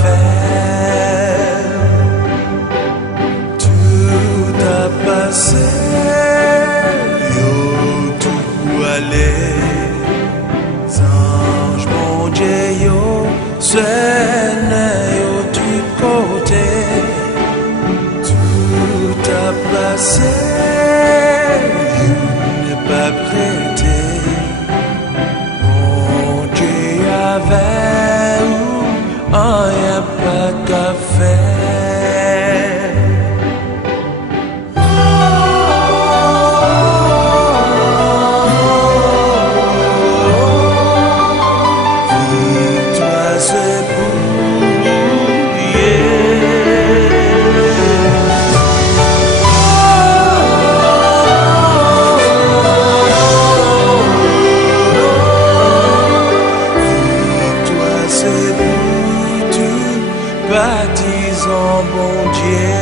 faire. Tout a passé, yo tout aller. Ange mon Dieu, yo Seigneur, yo tout côté. Tout a passé, yo ne pas prêté. Mon Dieu avait ou rien pas qu'à faire. Victoire c'est baptisons bon Dieu.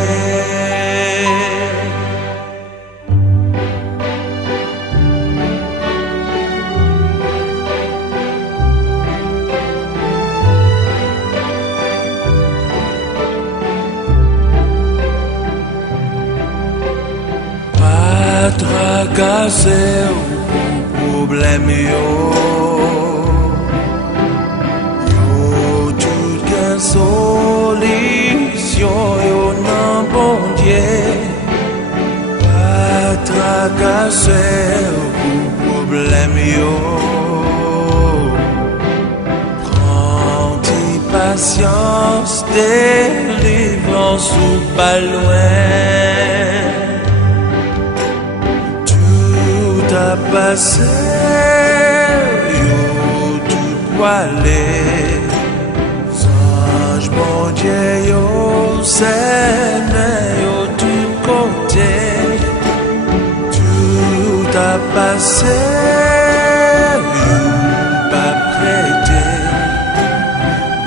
Pas tracasser ou problème yo. Solution yo nan bon Dieu. Pas tracasser ou problème yo. Prends patience, délivrance ou pas loin. Tout a passé, yo tout aller. Mon Dieu, yo Seigneur, yo tout côté. Tout a passé, yo pas prêté.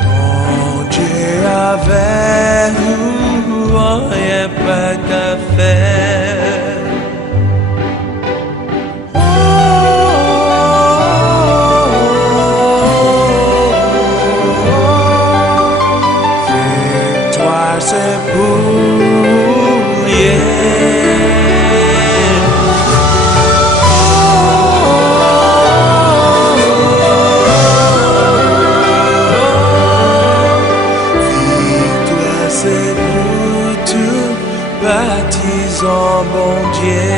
Mon Dieu avait nous rien pas qu'à faire. C'est pour Victoire c'est pour tout, baptisons bon Dieu.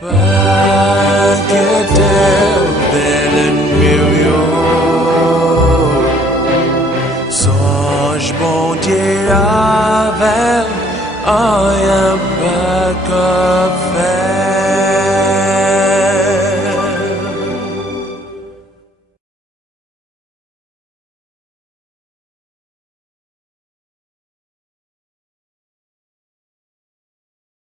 Vainqueur de l'ennemi. Bon Dieu avec rien pas qu'à faire.